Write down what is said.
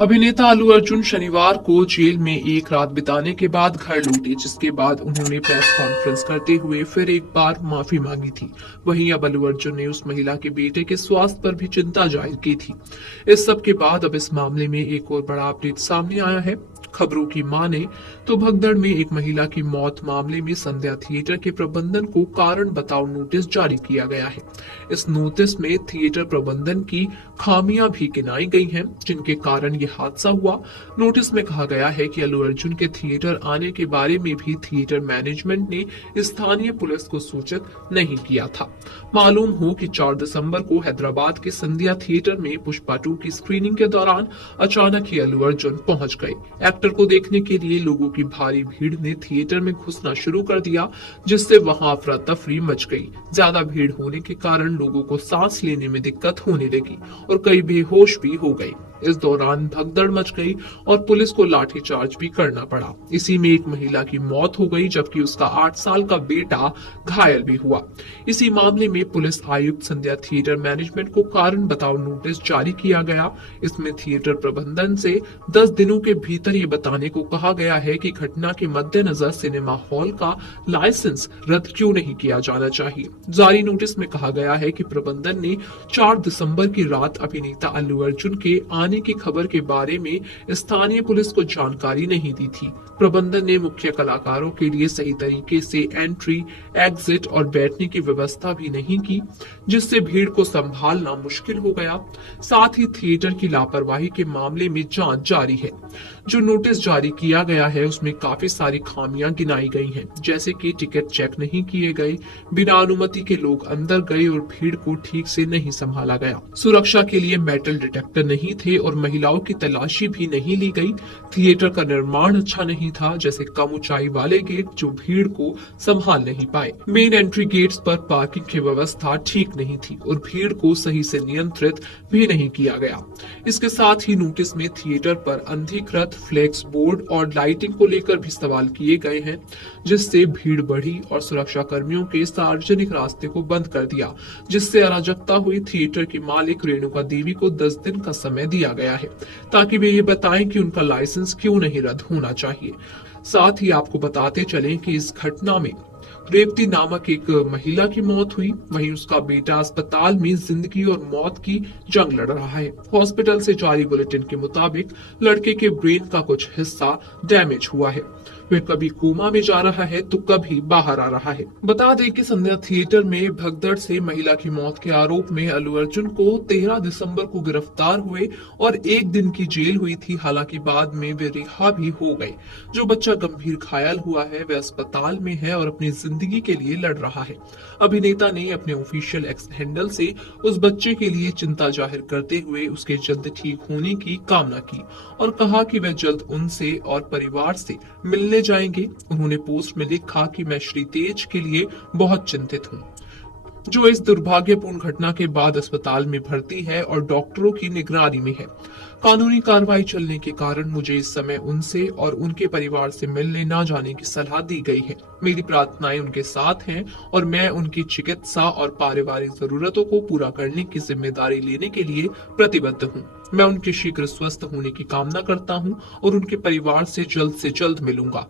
अभिनेता अल्लू अर्जुन शनिवार को जेल में एक रात बिताने के बाद घर लौटे, जिसके बाद उन्होंने प्रेस कॉन्फ्रेंस करते हुए फिर एक बार माफी मांगी थी। वहीं अब अल्लू अर्जुन ने उस महिला के बेटे के स्वास्थ्य पर भी चिंता जाहिर की थी। इस सब के बाद अब इस मामले में एक और बड़ा अपडेट सामने आया है। खबरों की माने तो भगदड़ में एक महिला की मौत मामले में संध्या थिएटर के प्रबंधन को कारण बताओ नोटिस जारी किया गया है। इस नोटिस में थिएटर प्रबंधन की खामियां भी गिनाई गई हैं, जिनके कारण ये हादसा हुआ। नोटिस में कहा गया है कि अल्लू अर्जुन के थिएटर आने के बारे में भी थिएटर मैनेजमेंट ने स्थानीय पुलिस को सूचित नहीं किया था। मालूम हो कि 4 दिसंबर को हैदराबाद के संध्या थिएटर में पुष्पा 2 की स्क्रीनिंग के दौरान अचानक ही अल्लू अर्जुन पहुंच गए। एक्टर को देखने के लिए लोगों की भारी भीड़ ने थिएटर में घुसना शुरू कर दिया, जिससे वहां अफरा तफरी मच गई। ज्यादा भीड़ होने के कारण लोगों को सांस लेने में दिक्कत होने लगी और कई बेहोश भी हो गए। इस दौरान भगदड़ मच गई और पुलिस को लाठीचार्ज भी करना पड़ा। इसी में एक महिला की मौत हो गई, जबकि उसका 8 साल का बेटा घायल भी हुआ। इसी मामले में पुलिस आयुक्त संध्या थिएटर मैनेजमेंट को कारण बताओ नोटिस जारी किया गया। इसमें थिएटर प्रबंधन से 10 दिनों के भीतर ये बताने को कहा गया है कि घटना के मद्देनजर सिनेमा हॉल का लाइसेंस रद्द क्यों नहीं किया जाना चाहिए। जारी नोटिस में कहा गया है कि प्रबंधन ने 4 दिसंबर की रात अभिनेता अल्लू अर्जुन के आने की खबर के बारे में स्थानीय पुलिस को जानकारी नहीं दी थी। प्रबंधन ने मुख्य कलाकारों के लिए सही तरीके से एंट्री, एग्जिट और बैठने की व्यवस्था भी नहीं की, जिससे भीड़ को संभालना मुश्किल हो गया। साथ ही थिएटर की लापरवाही के मामले में जांच जारी है। जो नोटिस जारी किया गया है उसमें काफी सारी खामियां गिनाई गई हैं, जैसे कि टिकट चेक नहीं किए गए, बिना अनुमति के लोग अंदर गए और भीड़ को ठीक से नहीं संभाला गया। सुरक्षा के लिए मेटल डिटेक्टर नहीं थे और महिलाओं की तलाशी भी नहीं ली गई। थिएटर का निर्माण अच्छा नहीं था, जैसे कम ऊंचाई वाले गेट जो भीड़ को संभाल नहीं पाए। मेन एंट्री गेट्स पर पार्किंग की व्यवस्था ठीक नहीं थी और भीड़ को सही से नियंत्रित भी नहीं किया गया। इसके साथ ही नोटिस में थिएटर पर अनधिकृत फ्लेक्स बोर्ड और लाइटिंग को लेकर भी सवाल किए गए हैं, जिससे भीड़ बढ़ी और सुरक्षा कर्मियों के सार्वजनिक रास्ते को बंद कर दिया, जिससे अराजकता हुई। थिएटर की मालिक रेणुका देवी को 10 दिन का समय दिया गया है ताकि वे ये बताएं कि उनका लाइसेंस क्यों नहीं रद्द होना चाहिए। साथ ही आपको बताते चलें कि इस घटना में रेवती नामक एक महिला की मौत हुई। वहीं उसका बेटा अस्पताल में जिंदगी और मौत की जंग लड़ रहा है। हॉस्पिटल से जारी बुलेटिन के मुताबिक लड़के के ब्रेन का कुछ हिस्सा डैमेज हुआ है। वह कभी कोमा में जा रहा है तो कभी बाहर आ रहा है। बता दें कि संध्या थिएटर में भगदड़ से महिला की मौत के आरोप में अल्लू अर्जुन को 13 दिसंबर को गिरफ्तार हुए और 1 दिन की जेल हुई थी। हालांकि बाद में वे रिहा भी हो गए। जो बच्चा गंभीर घायल हुआ है वह अस्पताल में है और अपनी जिंदगी के लिए लड़ रहा है। अभिनेता ने अपने ऑफिशियल एक्स हैंडल से उस बच्चे के लिए चिंता जाहिर करते हुए उसके जल्द ठीक होने की कामना की और कहा कि वह जल्द उनसे और परिवार से मिलने जाएंगे। उन्होंने पोस्ट में लिखा कि मैं श्री तेज के लिए बहुत चिंतित हूँ, जो इस दुर्भाग्यपूर्ण घटना के बाद अस्पताल में भर्ती है और डॉक्टरों की निगरानी में है। कानूनी कार्रवाई चलने के कारण मुझे इस समय उनसे और उनके परिवार से मिलने न जाने की सलाह दी गई है। मेरी प्रार्थनाएं उनके साथ हैं और मैं उनकी चिकित्सा और पारिवारिक जरूरतों को पूरा करने की जिम्मेदारी लेने के लिए प्रतिबद्ध हूँ। मैं उनके शीघ्र स्वस्थ होने की कामना करता हूँ और उनके परिवार से जल्द मिलूंगा।